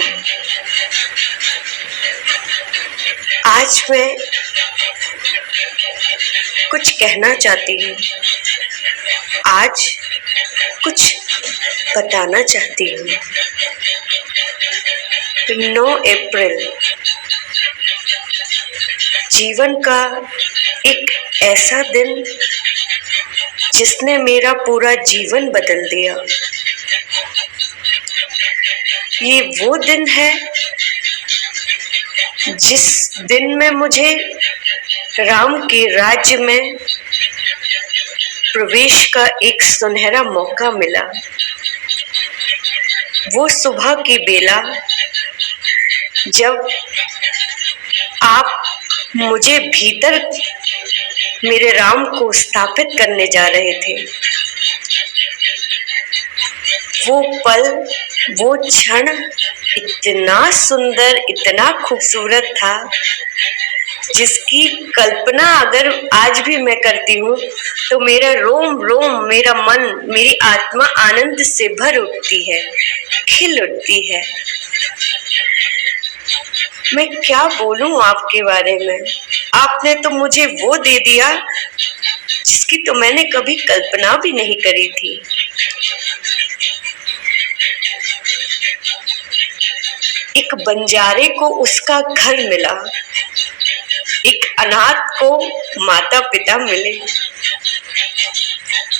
राम। आज मैं कुछ कहना चाहती हूँ, आज कुछ बताना चाहती हूँ। 9 अप्रैल जीवन का एक ऐसा दिन जिसने मेरा पूरा जीवन बदल दिया। ये वो दिन है जिस दिन में मुझे राम के राज्य में प्रवेश का एक सुनहरा मौका मिला। वो सुबह की बेला जब आप मुझे भीतर मेरे राम को स्थापित करने जा रहे थे, वो पल, वो क्षण इतना सुंदर, इतना खूबसूरत था जिसकी कल्पना अगर आज भी मैं करती हूँ तो मेरा रोम रोम, मेरा मन, मेरी आत्मा आनंद से भर उठती है, खिल उठती है। मैं क्या बोलूं आपके बारे में। आपने तो मुझे वो दे दिया जिसकी तो मैंने कभी कल्पना भी नहीं करी थी। एक बंजारे को उसका घर मिला, एक अनाथ को माता पिता मिले।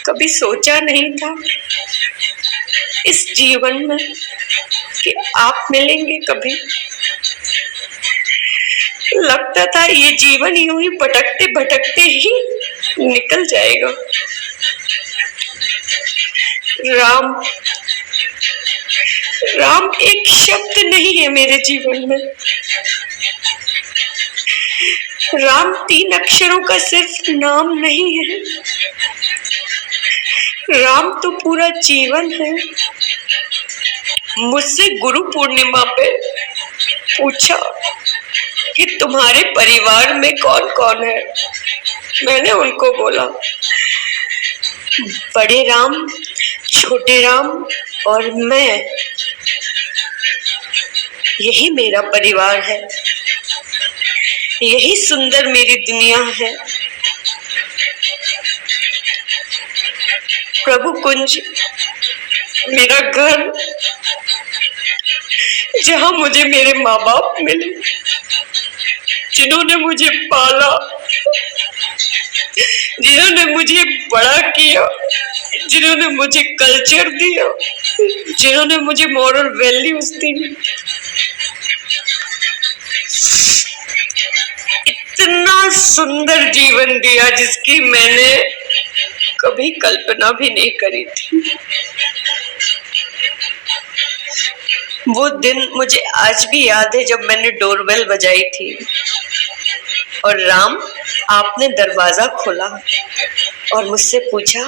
कभी सोचा नहीं था इस जीवन में कि आप मिलेंगे। कभी लगता था ये जीवन यूं ही भटकते भटकते ही निकल जाएगा। राम, राम एक शब्द नहीं है मेरे जीवन में। राम 3 अक्षरों का सिर्फ नाम नहीं है, राम तो पूरा जीवन है। मुझसे गुरु पूर्णिमा पे पूछा कि तुम्हारे परिवार में कौन कौन है। मैंने उनको बोला बड़े राम, छोटे राम और मैं, यही मेरा परिवार है, यही सुंदर मेरी दुनिया है। प्रभु कुंज मेरा घर, जहां मुझे मेरे माँ बाप मिले, जिन्होंने मुझे पाला, जिन्होंने मुझे बड़ा किया, जिन्होंने मुझे कल्चर दिया, जिन्होंने मुझे मॉरल वैल्यूज दी। इतना सुंदर जीवन दिया जिसकी मैंने कभी कल्पना भी नहीं करी थी। वो दिन मुझे आज भी याद है जब मैंने डोरबेल बजाई थी और राम, आपने दरवाजा खोला और मुझसे पूछा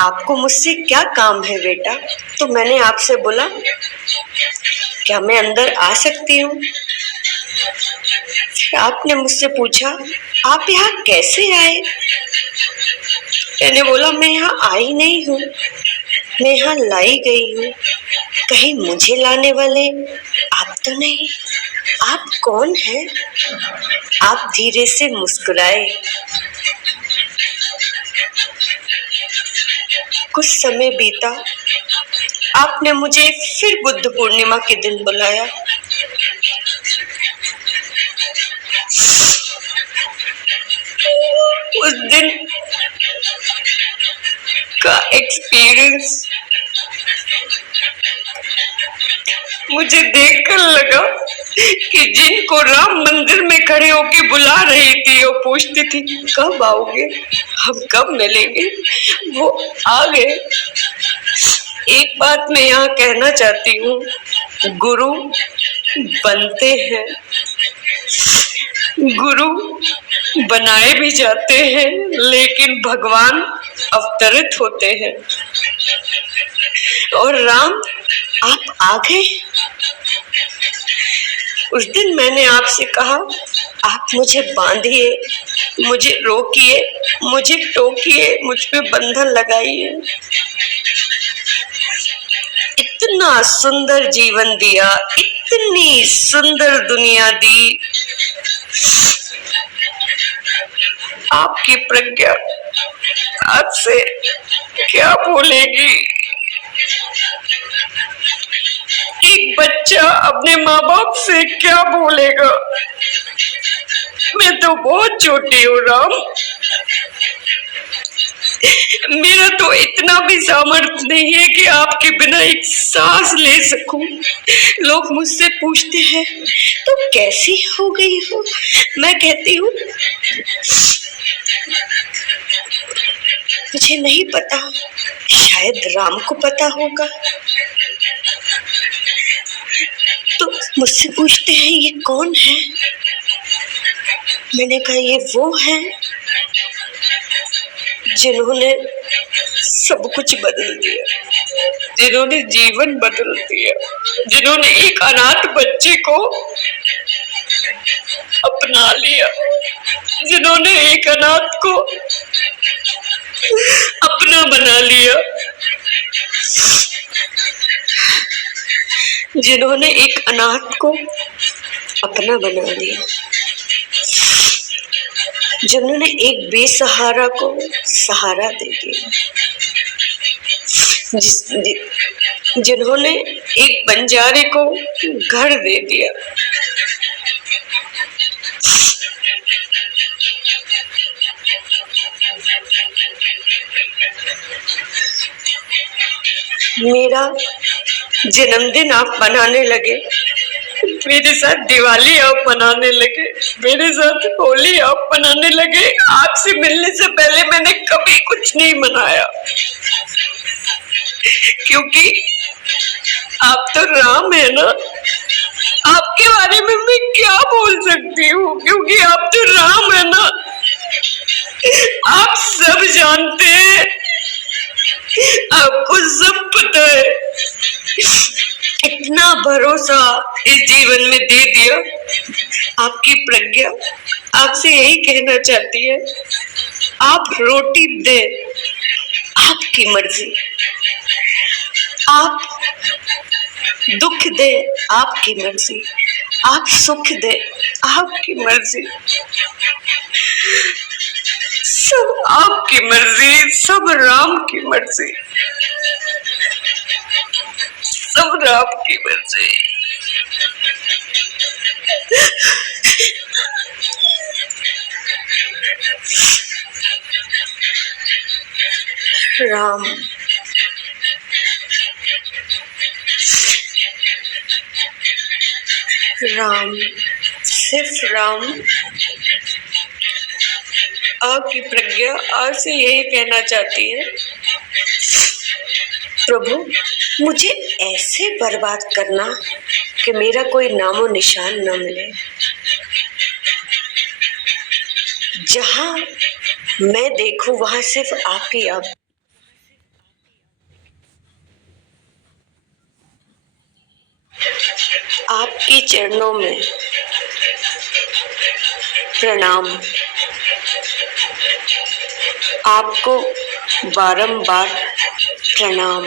आपको मुझसे क्या काम है बेटा। तो मैंने आपसे बोला क्या मैं अंदर आ सकती हूँ। आपने मुझसे पूछा आप यहाँ कैसे आए। मैंने बोला मैं यहाँ आई नहीं हूँ, मैं यहाँ लाई गई हूँ। कहीं मुझे लाने वाले आप तो नहीं, आप कौन हैं। आप धीरे से मुस्कुराए। कुछ समय बीता, आपने मुझे फिर बुद्ध पूर्णिमा के दिन बुलाया। उस दिन का एक्सपीरियंस मुझे देखकर लगा कि जिनको राम मंदिर में खड़े होके बुला रही थी, वो पूछती थी कब आओगे, हम कब मिलेंगे, वो आ गए। एक बात मैं यहाँ कहना चाहती हूँ, गुरु बनते हैं, गुरु बनाए भी जाते हैं, लेकिन भगवान अवतरित होते हैं। और राम आप आ गए। उस दिन मैंने आपसे कहा आप मुझे बांधिए, मुझे रोकिए, मुझे टोकिए, मुझ पे बंधन लगाइए। इतना सुंदर जीवन दिया, इतनी सुंदर दुनिया दी। आपकी प्रज्ञा आपसे क्या बोलेगी? एक बच्चा अपने माँ बाप से क्या बोलेगा? मैं तो बहुत छोटी हूँ राम, मेरा तो इतना भी सामर्थ्य नहीं है कि आपके बिना एक सांस ले सकूं। लोग मुझसे पूछते हैं तो कैसी हो गई हो? मैं कहती हूँ मुझे नहीं पता, शायद राम को पता होगा। तो मुझसे पूछते हैं ये कौन है? मैंने कहा ये वो है जिन्होंने सब कुछ बदल दिया, जिन्होंने जीवन बदल दिया, जिन्होंने एक अनाथ बच्चे को अपना लिया, जिन्होंने एक अनाथ को अपना बना लिया, जिन्होंने एक अनाथ को अपना बना लिया, जिन्होंने एक बेसहारा को सहारा दे दिया, जिन्होंने एक बंजारे को घर दे दिया, मेरा जन्मदिन आप मनाने लगे, मेरे साथ दिवाली आप मनाने लगे, मेरे साथ होली आप मनाने लगे। आपसे मिलने से पहले मैंने कभी कुछ नहीं मनाया, क्योंकि आप तो राम है ना। आपके बारे में मैं क्या बोल सकती हूँ, क्योंकि आप तो राम है ना। आप सब जानते हैं, आपको सब पता है। इतना भरोसा इस जीवन में दे दिया। आपकी प्रज्ञा आपसे यही कहना चाहती है, आप रोटी दे, आपकी मर्जी। आप दुख दे, आपकी मर्जी। आप सुख दे, आपकी मर्जी। सब आपकी मर्जी, सब राम की मर्जी, सब राम की मर्जी। राम राम, सिर्फ राम। आपकी प्रज्ञा आपसे यही कहना चाहती है, प्रभु मुझे ऐसे बर्बाद करना कि मेरा कोई नामो निशान न मिले। जहां मैं देखूं वहां सिर्फ आपकी आपकी चरणों में प्रणाम। आपको बारंबार प्रणाम।